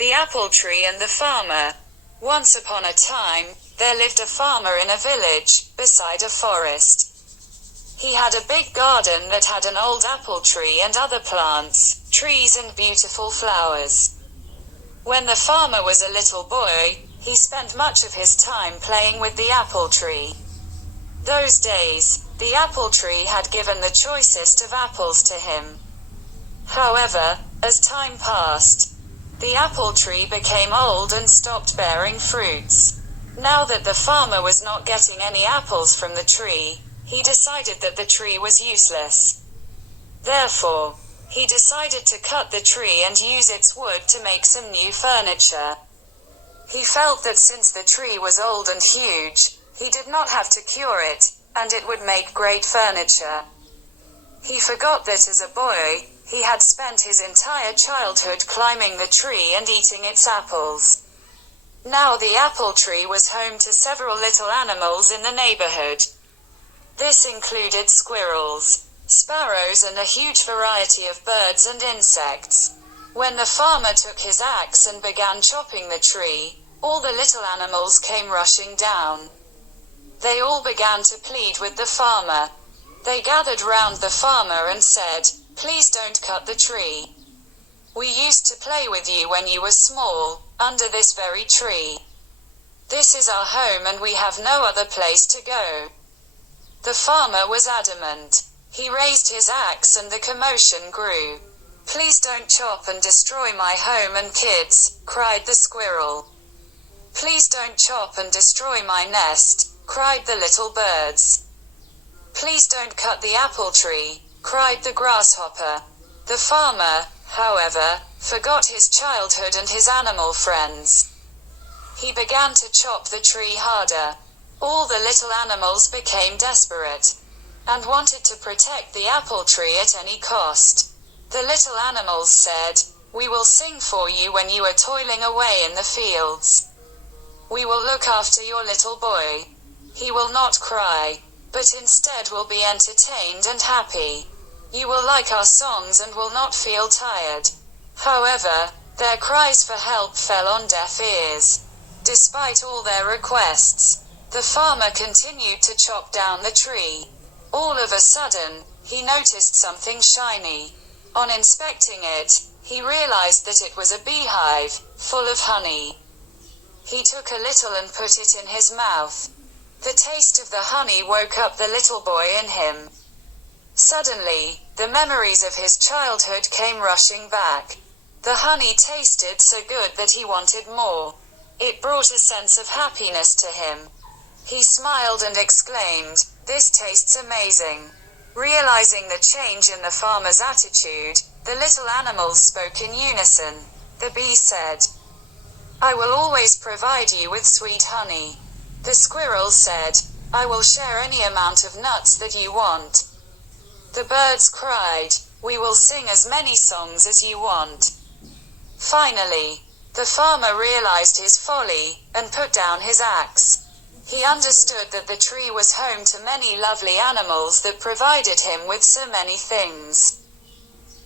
The Apple Tree and the Farmer. Once upon a time, there lived a farmer in a village, beside a forest. He had a big garden that had an old apple tree and other plants, trees and beautiful flowers. When the farmer was a little boy, he spent much of his time playing with the apple tree. Those days, the apple tree had given the choicest of apples to him. However, as time passed, the apple tree became old and stopped bearing fruits. Now that the farmer was not getting any apples from the tree, he decided that the tree was useless. Therefore, he decided to cut the tree and use its wood to make some new furniture. He felt that since the tree was old and huge, he did not have to cure it, and it would make great furniture. He forgot that as a boy, he had spent his entire childhood climbing the tree and eating its apples. Now the apple tree was home to several little animals in the neighborhood. This included squirrels, sparrows and a huge variety of birds and insects. When the farmer took his axe and began chopping the tree, all the little animals came rushing down. They all began to plead with the farmer. They gathered round the farmer and said, "Please don't cut the tree. We used to play with you when you were small, under this very tree. This is our home and we have no other place to go." The farmer was adamant. He raised his axe and the commotion grew. "Please don't chop and destroy my home and kids," cried the squirrel. "Please don't chop and destroy my nest," cried the little birds. "Please don't cut the apple tree," cried the grasshopper. The farmer, however, forgot his childhood and his animal friends. He began to chop the tree harder. All the little animals became desperate and wanted to protect the apple tree at any cost. The little animals said, "We will sing for you when you are toiling away in the fields. We will look after your little boy. He will not cry, but instead will be entertained and happy. You will like our songs and will not feel tired." However, their cries for help fell on deaf ears. Despite all their requests, the farmer continued to chop down the tree. All of a sudden, he noticed something shiny. On inspecting it, he realized that it was a beehive, full of honey. He took a little and put it in his mouth. The taste of the honey woke up the little boy in him. Suddenly, the memories of his childhood came rushing back. The honey tasted so good that he wanted more. It brought a sense of happiness to him. He smiled and exclaimed, "This tastes amazing." Realizing the change in the farmer's attitude, the little animals spoke in unison. The bee said, "I will always provide you with sweet honey." The squirrel said, "I will share any amount of nuts that you want." The birds cried, "We will sing as many songs as you want." Finally, the farmer realized his folly, and put down his axe. He understood that the tree was home to many lovely animals that provided him with so many things.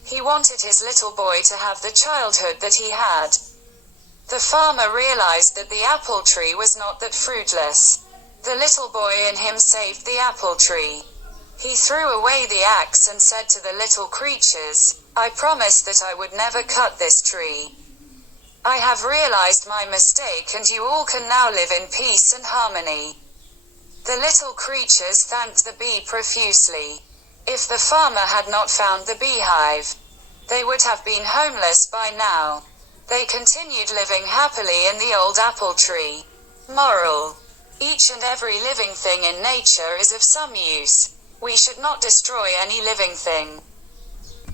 He wanted his little boy to have the childhood that he had. The farmer realized that the apple tree was not that fruitless. The little boy in him saved the apple tree. He threw away the axe and said to the little creatures, "I promised that I would never cut this tree. I have realized my mistake and you all can now live in peace and harmony." The little creatures thanked the bee profusely. If the farmer had not found the beehive, they would have been homeless by now. They continued living happily in the old apple tree. Moral: each and every living thing in nature is of some use. We should not destroy any living thing.